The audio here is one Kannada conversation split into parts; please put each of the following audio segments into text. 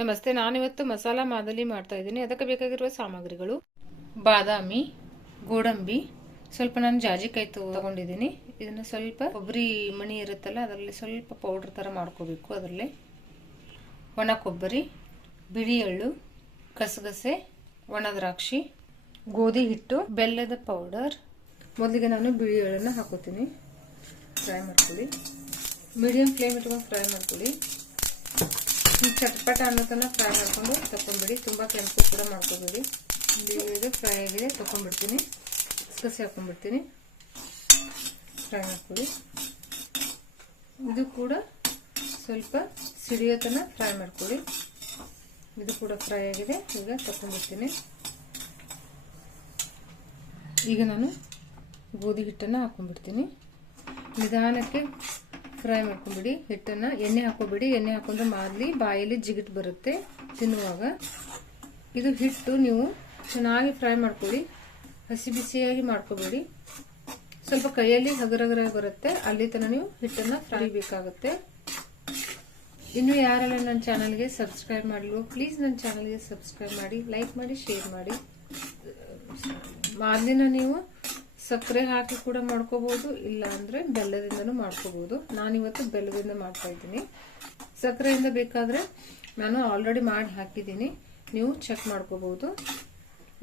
ನಮಸ್ತೆ, ನಾನಿವತ್ತು ಮಸಾಲಾ ಮಾದಲಿ ಮಾಡ್ತಾ ಇದ್ದೀನಿ. ಅದಕ್ಕೆ ಬೇಕಾಗಿರುವ ಸಾಮಗ್ರಿಗಳು: ಬಾದಾಮಿ, ಗೋಡಂಬಿ, ಸ್ವಲ್ಪ ನಾನು ಜಾಜಿಕಾಯಿ ತಗೊಂಡಿದ್ದೀನಿ. ಇದನ್ನ ಸ್ವಲ್ಪ ಕೊಬ್ಬರಿ ಮಣಿ ಇರುತ್ತಲ್ಲ, ಅದರಲ್ಲಿ ಸ್ವಲ್ಪ ಪೌಡರ್ ತರ ಮಾಡ್ಕೋಬೇಕು. ಅದರಲ್ಲಿ ಒಣ ಕೊಬ್ಬರಿ, ಬಿಳಿ ಎಳ್ಳು, ಗಸಗಸೆ, ಒಣ ದ್ರಾಕ್ಷಿ, ಗೋಧಿ ಹಿಟ್ಟು, ಬೆಲ್ಲದ ಪೌಡರ್. ಮೊದಲಿಗೆ ನಾನು ಬಿಳಿ ಎಳ್ಳನ್ನು ಹಾಕೋತೀನಿ. ಫ್ರೈ ಮಾಡ್ಕೊಳ್ಳಿ. ಮೀಡಿಯಂ ಫ್ಲೇಮ್ ಇಟ್ಕೊಂಡು ಫ್ರೈ ಮಾಡ್ಕೊಳ್ಳಿ. ಚಟ್ಪಟ ಅನ್ನೋ ತನಕ ಫ್ರೈ ಮಾಡ್ಕೊಂಡು ತಕೊಂಡ್ಬಿಡಿ. ತುಂಬಾ ಕೆಂಪು ಕೂಡ ಮಾಡ್ಕೋಬೇಡಿ. ಇದು ಫ್ರೈ ಆಗಿದೆ, ತಕೊಂಡ್ಬಿಡ್ತೀನಿ. ಗಸಗಸೆ ಹಾಕೊಂಡ್ಬಿಡ್ತೀನಿ. ಫ್ರೈ ಮಾಡ್ಕೊಳ್ಳಿ. ಇದು ಕೂಡ ಸ್ವಲ್ಪ ಸಿಡಿಯೋ ತನಕ ಫ್ರೈ ಮಾಡ್ಕೊಳ್ಳಿ. ಇದು ಕೂಡ ಫ್ರೈ ಆಗಿದೆ. ಈಗ ತಕೊಂಡ್ಬಿಡ್ತೀನಿ. ಈಗ ನಾನು ಗೋಧಿ ಹಿಟ್ಟನ್ನು ಹಾಕೊಂಡ್ಬಿಡ್ತೀನಿ. ನಿಧಾನಕ್ಕೆ ಫ್ರೈ ಮಾಡ್ಕೊಂಡ್ಬಿಡಿ. ಹಿಟ್ಟನ್ನ ಎಣ್ಣೆ ಹಾಕೋಬಿಡಿ. ಎಣ್ಣೆ ಹಾಕೊಂಡ್ರೆ ಮಾದಲಿ ಬಾಯಲ್ಲಿ ಜಿಗಿಟ್ ಬರುತ್ತೆ ತಿನ್ನುವಾಗ. ಇದು ಹಿಟ್ಟು ನೀವು ಚೆನ್ನಾಗಿ ಫ್ರೈ ಮಾಡ್ಕೊಳ್ಳಿ. ಹಸಿ ಬಿಸಿಯಾಗಿ ಮಾಡ್ಕೋಬೇಡಿ. ಸ್ವಲ್ಪ ಕೈಯಲ್ಲಿ ಹಗರಗರ ಬರುತ್ತೆ, ಅಲ್ಲಿ ತನಕ ನೀವು ಹಿಟ್ಟನ್ನ ಫ್ರೈ ಬೇಕಾಗುತ್ತೆ. ಇನ್ನು ಯಾರೆಲ್ಲ ನನ್ನ ಚಾನಲ್ಗೆ ಸಬ್ಸ್ಕ್ರೈಬ್ ಮಾಡಲು ಪ್ಲೀಸ್ ನನ್ನ ಚಾನಲ್ಗೆ ಸಬ್ಸ್ಕ್ರೈಬ್ ಮಾಡಿ, ಲೈಕ್ ಮಾಡಿ, ಶೇರ್ ಮಾಡಿ. ಮಾದಲಿನ ನೀವು ಸಕ್ಕರೆ ಹಾಕಿ ಕೂಡ ಮಾಡ್ಕೋಬಹುದು, ಇಲ್ಲ ಅಂದ್ರೆ ಬೆಲ್ಲದಿಂದನೂ ಮಾಡ್ಕೋಬಹುದು. ನಾನಿವತ್ತು ಬೆಲ್ಲದಿಂದ ಮಾಡ್ತಾ ಇದ್ದೀನಿ. ಸಕ್ಕರೆಯಿಂದ ಬೇಕಾದ್ರೆ ನಾನು ಆಲ್ರೆಡಿ ಮಾಡಿ ಹಾಕಿದ್ದೀನಿ, ನೀವು ಚೆಕ್ ಮಾಡ್ಕೋಬಹುದು.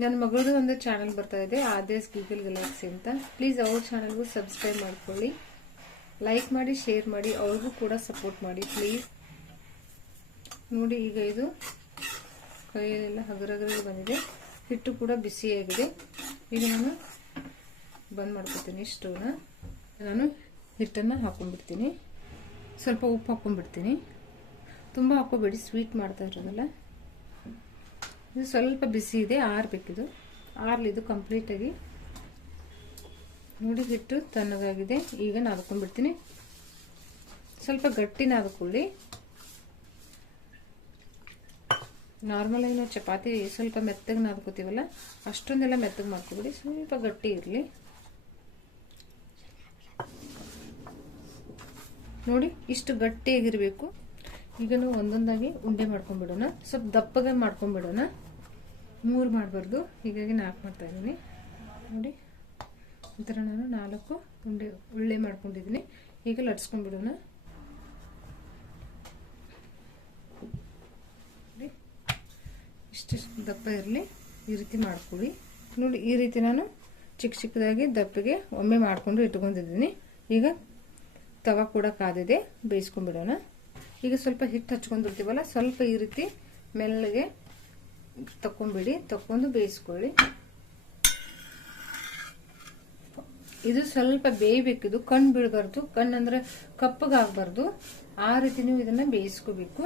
ನನ್ನ ಮಗಳದು ಒಂದು ಚಾನಲ್ ಬರ್ತಾ ಇದೆ, ಆದೇಶ್ ಗೂಗಲ್ ಗ್ಯಾಲಕ್ಸಿ ಅಂತ. ಪ್ಲೀಸ್ ಅವ್ರ ಚಾನಲ್ಗೂ ಸಬ್ಸ್ಕ್ರೈಬ್ ಮಾಡ್ಕೊಳ್ಳಿ, ಲೈಕ್ ಮಾಡಿ, ಶೇರ್ ಮಾಡಿ. ಅವ್ರಿಗೂ ಕೂಡ ಸಪೋರ್ಟ್ ಮಾಡಿ ಪ್ಲೀಸ್. ನೋಡಿ, ಈಗ ಇದು ಕೈಯಲ್ಲೆಲ್ಲ ಹಗರಗರಿಗೆ ಬಂದಿದೆ. ಹಿಟ್ಟು ಕೂಡ ಬಿಸಿಯಾಗಿದೆ. ಈಗ ನಾನು ಬಂದ್ ಮಾಡ್ಕೊತೀನಿ ಸ್ಟವ್ನ. ನಾನು ಹಿಟ್ಟನ್ನು ಹಾಕೊಂಡ್ಬಿಡ್ತೀನಿ. ಸ್ವಲ್ಪ ಉಪ್ಪು ಹಾಕೊಂಡ್ಬಿಡ್ತೀನಿ. ತುಂಬ ಹಾಕೋಬೇಡಿ, ಸ್ವೀಟ್ ಮಾಡ್ತಾ ಇರೋದಲ್ಲ. ಇದು ಸ್ವಲ್ಪ ಬಿಸಿ ಇದೆ, ಆರ್ಬೇಕಿದು. ಆರ್ಲಿದು ಕಂಪ್ಲೀಟಾಗಿ. ನೋಡಿ, ಹಿಟ್ಟು ತಣ್ಣಗಾಗಿದೆ. ಈಗ ನಾದ್ಕೊಂಡ್ಬಿಡ್ತೀನಿ. ಸ್ವಲ್ಪ ಗಟ್ಟಿ ನಾದ್ಕೊಳ್ಳಿ. ನಾರ್ಮಲ್ ಆಗಿ ನಾವು ಚಪಾತಿ ಸ್ವಲ್ಪ ಮೆತ್ತಗೆ ನಾದ್ಕೋತೀವಲ್ಲ, ಅಷ್ಟೊಂದೆಲ್ಲ ಮೆತ್ತಗೆ ಮಾಡ್ಕೊಬೇಡಿ, ಸ್ವಲ್ಪ ಗಟ್ಟಿ ಇರಲಿ. ನೋಡಿ, ಇಷ್ಟು ಗಟ್ಟಿಯಾಗಿರ್ಬೇಕು. ಈಗ ನಾವು ಒಂದೊಂದಾಗಿ ಉಂಡೆ ಮಾಡ್ಕೊಂಡ್ಬಿಡೋಣ. ಸ್ವಲ್ಪ ದಪ್ಪಗೆ ಮಾಡ್ಕೊಂಡ್ಬಿಡೋಣ, 3 ಮಾಡಬಾರ್ದು. ಹೀಗಾಗಿ 4 ಮಾಡ್ತಾ ಇದ್ದೀನಿ. ನೋಡಿ, ಈ ಥರ ನಾನು 4 ಉಳ್ಳೆ ಮಾಡ್ಕೊಂಡಿದ್ದೀನಿ. ಈಗ ಲಟ್ಸ್ಕೊಂಡ್ಬಿಡೋಣ. ಇಷ್ಟಿಷ್ಟು ದಪ್ಪ ಇರಲಿ, ಈ ರೀತಿ ಮಾಡ್ಕೊಳ್ಳಿ. ನೋಡಿ, ಈ ರೀತಿ ನಾನು ಚಿಕ್ಕ ಚಿಕ್ಕದಾಗಿ ದಪ್ಪಗೆ ಒಮ್ಮೆ ಮಾಡ್ಕೊಂಡು ಇಟ್ಕೊಂಡಿದ್ದೀನಿ. ಈಗ ತವಾ ಕೂಡ ಕಾದಿದೆ, ಬೇಯಿಸ್ಕೊಂಡ್ಬಿಡೋಣ. ಈಗ ಸ್ವಲ್ಪ ಹಿಟ್ಟು ಹಚ್ಕೊಂಡಿರ್ತೀವಲ್ಲ, ಸ್ವಲ್ಪ ಈ ರೀತಿ ಮೆಲ್ಲಗೆ ತಕೊಂಡ್ಬಿಡಿ. ತಕೊಂಡು ಬೇಯಿಸ್ಕೊಳ್ಳಿ. ಇದು ಸ್ವಲ್ಪ ಬೇಯಬೇಕು. ಇದು ಕಣ್ಣು ಬೀಳಬಾರ್ದು. ಕಣ್ಣಂದ್ರೆ ಕಪ್ಪಗಾಗಬಾರ್ದು. ಆ ರೀತಿ ನೀವು ಇದನ್ನ ಬೇಯಿಸ್ಕೋಬೇಕು.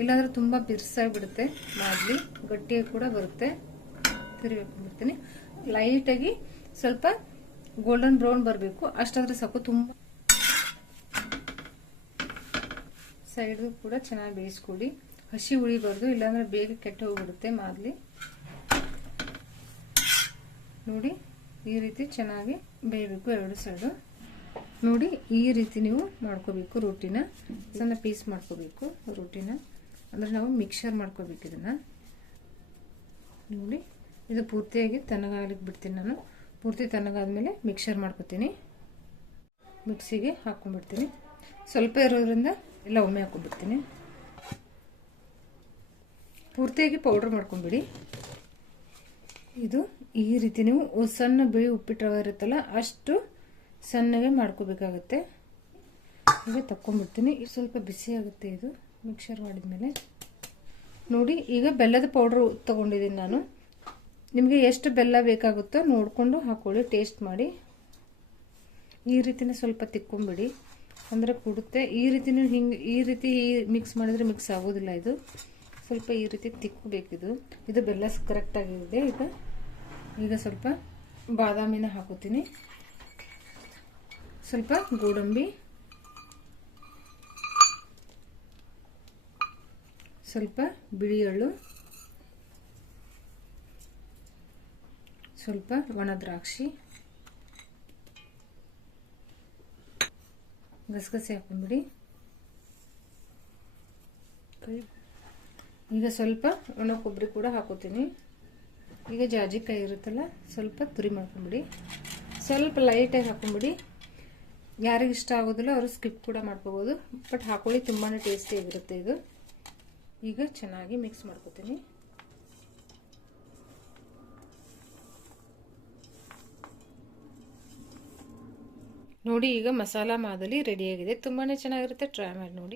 ಇಲ್ಲಾಂದ್ರೆ ತುಂಬಾ ಬಿರ್ಸಾಗ್ಬಿಡುತ್ತೆ, ಮಾದಲಿ ಗಟ್ಟಿಯಾಗಿ ಕೂಡ ಬರುತ್ತೆ. ತಿರುಗಿಬಿಡ್ತೀನಿ. ಲೈಟಾಗಿ ಸ್ವಲ್ಪ ಗೋಲ್ಡನ್ ಬ್ರೌನ್ ಬರಬೇಕು, ಅಷ್ಟಾದ್ರೆ ಸಾಕು. ತುಂಬಾ ಸೈಡ್ ಕೂಡ ಚೆನ್ನಾಗಿ ಬೇಯಿಸ್ಕೊಳ್ಳಿ. ಹಸಿ ಉಳಿಬಾರ್ದು, ಇಲ್ಲಾಂದ್ರೆ ಬೇಗ ಕೆಟ್ಟು ಹೋಗ್ಬಿಡುತ್ತೆ ಮಾದಲಿ. ನೋಡಿ, ಈ ರೀತಿ ಚೆನ್ನಾಗಿ ಬೇಯಬೇಕು ಎರಡು ಸೈಡು. ನೋಡಿ, ಈ ರೀತಿ ನೀವು ಮಾಡ್ಕೋಬೇಕು. ರೋಟಿನ ಸಣ್ಣ ಪೀಸ್ ಮಾಡ್ಕೋಬೇಕು. ರೋಟಿನ ಅಂದ್ರೆ ನಾವು ಮಿಕ್ಸರ್ ಮಾಡ್ಕೋಬೇಕು ಇದನ್ನ. ನೋಡಿ, ಇದು ಪೂರ್ತಿಯಾಗಿ ತಣ್ಣಗಾಗ್ಲಿಕ್ಕೆ ಬಿಡ್ತೀನಿ ನಾನು. ಪೂರ್ತಿ ತಣ್ಣಗಾದ್ಮೇಲೆ ಮಿಕ್ಸರ್ ಮಾಡ್ಕೋತೀನಿ. ಮಿಕ್ಸಿಗೆ ಹಾಕೊಂಡ್ಬಿಡ್ತೀನಿ. ಸ್ವಲ್ಪ ಇರೋದ್ರಿಂದ ಎಲ್ಲ ಒಮ್ಮೆ ಹಾಕೊಂಡ್ಬಿಡ್ತೀನಿ. ಪೂರ್ತಿಯಾಗಿ ಪೌಡರ್ ಮಾಡ್ಕೊಂಡ್ಬಿಡಿ. ಇದು ಈ ರೀತಿ ನೀವು ಸಣ್ಣ ಬಿಳಿ ಉಪ್ಪಿಟ್ಟು ರವೆ ಇರುತ್ತಲ್ಲ, ಅಷ್ಟು ಸಣ್ಣಗೆ ಮಾಡ್ಕೋಬೇಕಾಗತ್ತೆ. ಈಗ ತಕೊಂಡ್ಬಿಡ್ತೀನಿ. ಸ್ವಲ್ಪ ಬಿಸಿ ಆಗುತ್ತೆ ಇದು ಮಿಕ್ಸರ್ ಮಾಡಿದ್ಮೇಲೆ. ನೋಡಿ, ಈಗ ಬೆಲ್ಲದ ಪೌಡರ್ ತಗೊಂಡಿದ್ದೀನಿ ನಾನು. ನಿಮಗೆ ಎಷ್ಟು ಬೆಲ್ಲ ಬೇಕಾಗುತ್ತೋ ನೋಡಿಕೊಂಡು ಹಾಕೊಳ್ಳಿ, ಟೇಸ್ಟ್ ಮಾಡಿ. ಈ ರೀತಿನೇ ಸ್ವಲ್ಪ ತಿಕ್ಕೊಂಬಿಡಿ, ಅಂದರೆ ಕೊಡುತ್ತೆ. ಈ ರೀತಿ ನೀವು ಈ ರೀತಿ ಮಿಕ್ಸ್ ಮಾಡಿದ್ರೆ ಮಿಕ್ಸ್ ಆಗೋದಿಲ್ಲ. ಇದು ಸ್ವಲ್ಪ ಈ ರೀತಿ ತಿಕ್ಕಬೇಕಿದು. ಇದು ಬೆಲ್ಲ ಕರೆಕ್ಟ್ ಆಗಿದೆ. ಈಗ ಸ್ವಲ್ಪ ಬಾದಾಮಿನ ಹಾಕೋತೀನಿ. ಸ್ವಲ್ಪ ಗೋಡಂಬಿ, ಸ್ವಲ್ಪ ಬಿಳಿ ಎಳ್ಳು, ಸ್ವಲ್ಪ ಒಣ ದ್ರಾಕ್ಷಿ, ಗಸಗಸೆ ಹಾಕೊಂಡ್ಬಿಡಿ. ಈಗ ಸ್ವಲ್ಪ ಒಣ ಕೊಬ್ಬರಿ ಕೂಡ ಹಾಕೋತೀನಿ. ಈಗ ಜಾಜಿಕಾಯಿ ಇರುತ್ತಲ್ಲ, ಸ್ವಲ್ಪ ತುರಿ ಮಾಡ್ಕೊಂಬಿಡಿ, ಸ್ವಲ್ಪ ಲೈಟಾಗಿ ಹಾಕೊಂಬಿಡಿ. ಯಾರಿಗೆ ಇಷ್ಟ ಆಗೋದಿಲ್ಲ ಅವರು ಸ್ಕಿಪ್ ಕೂಡ ಮಾಡ್ಕೋಬೋದು, ಬಟ್ ಹಾಕೊಳ್ಳಿ, ತುಂಬಾ ಟೇಸ್ಟಿಯಾಗಿರುತ್ತೆ ಇದು. ಈಗ ಚೆನ್ನಾಗಿ ಮಿಕ್ಸ್ ಮಾಡ್ಕೋತೀನಿ. ನೋಡಿ, ಈಗ ಮಸಾಲಾ ಮಾದಲಿ ರೆಡಿಯಾಗಿದೆ. ತುಂಬಾ ಚೆನ್ನಾಗಿರುತ್ತೆ, ಟ್ರೈ ಮಾಡಿ ನೋಡಿ.